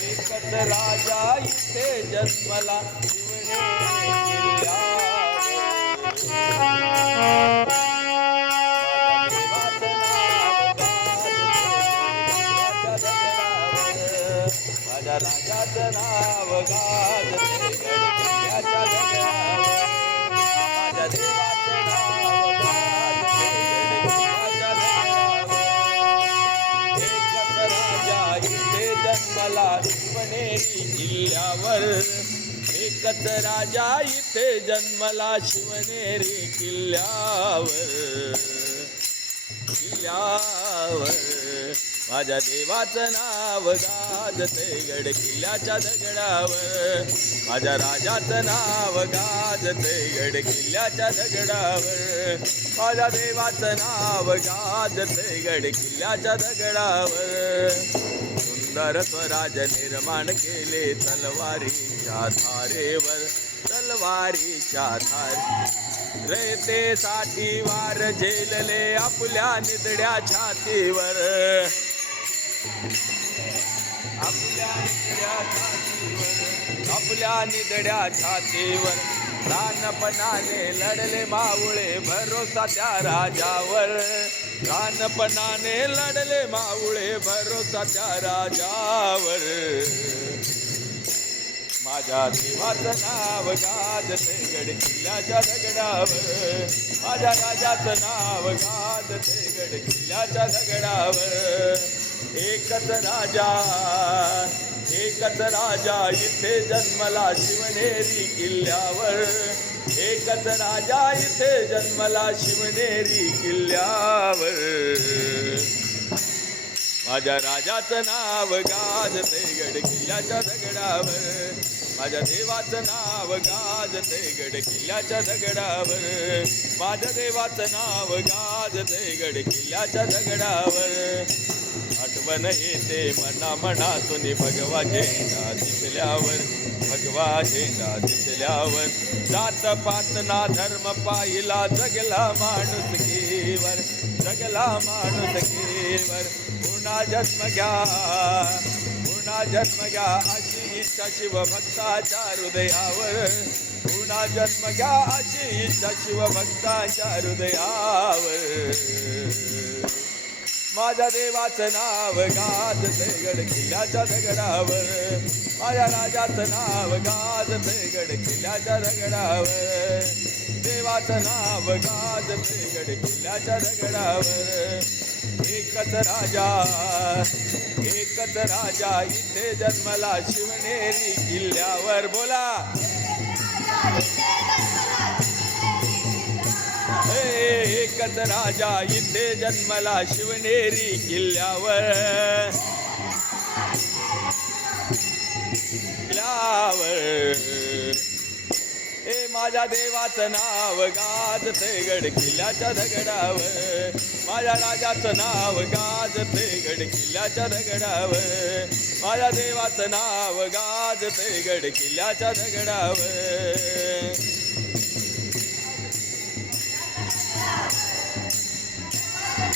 एकच राजा इथे जन्मला शिवने माझ्या राजाचं नाव गाज शिवनेरी किल्ल्यावर एकच राजा इथे जन्मला शिवनेरी किल्ल्यावर. किल्ल्यावर माझ्या देवाचं नाव गाजते गड किल्ल्याच्या दगडावर. माझ्या राजाचं नाव गाजते गड किल्ल्याच्या दगडावर. माझ्या देवाचं नाव गाजते गड किल्ल्याच्या दगडावर. सुंदर स्वराज निर्माण केले तलवारीच्या धारेवर तलवारीच्या धार. रयतेसाठी वार झेलले आपल्या निदड्या छातीवर. आपल्या निदड्या छातीवर आपल्या निदड्या छातीवर. प्राणपणाने लढले मावळे भरोसा त्या राजावर. प्राणपणाने लढले मावळे भरोसा त्या राजावर. माझ्या देवाचं नाव गाजते गड किल्ल्याच्या दगडावर. माझ्या राजाचं नाव गाजते गड किल्ल्याच्या दगडावर. एकच राजा एकच राजा इथे जन्मला शिवनेरी किल्ल्यावर. एकच राजा इथे जन्मला शिवनेरी किल्ल्यावर. माझ्या राजाचं नाव गाजते गड किल्ल्याच्या दगडावर. माझ्या देवाचं नाव गाजते गड किल्ल्याच्या दगडावर. माझ्या देवाचं नाव गाजते गड किल्ल्याच्या दगडावर. आठवण येते मना मना सुनी भगवा झेंडा दिसल्यावर भगवा झेंडा दिसल्यावर जात पात ना धर्म पाहिला जगला माणूस केवर जगला माणूस केवर पुन्हा जन्म घ्या. पुन्हा जन्म घ्या. इच्छा शिवभक्ताच्या हृदयावर. पुन्हा जन्म घ्या अशी इच्छा शिवभक्ताच्या हृदयावर. माझ्या देवाचं नाव गाजते गड किल्ल्याच्या दगडावर. माझ्या राजाचं नाव गाजते गड किल्ल्याच्या दगडावर. देवाचं नाव गाजते गड किल्ल्याच्या दगडावर. एकच राजा एकच राजा इथे जन्मला शिवनेरी किल्ल्यावर. बोला. हे एकच राजा इथे जन्मला शिवनेरी किल्ल्यावर. माझ्या देवाचं नाव गाजते गड किल्ल्याच्या दगडाव माझ्या राजाचं नाव गाजते गड किल्ल्याच्या दगडाव माझ्या देवाचं नाव गाजते गड किल्ल्याच्या दगडावर.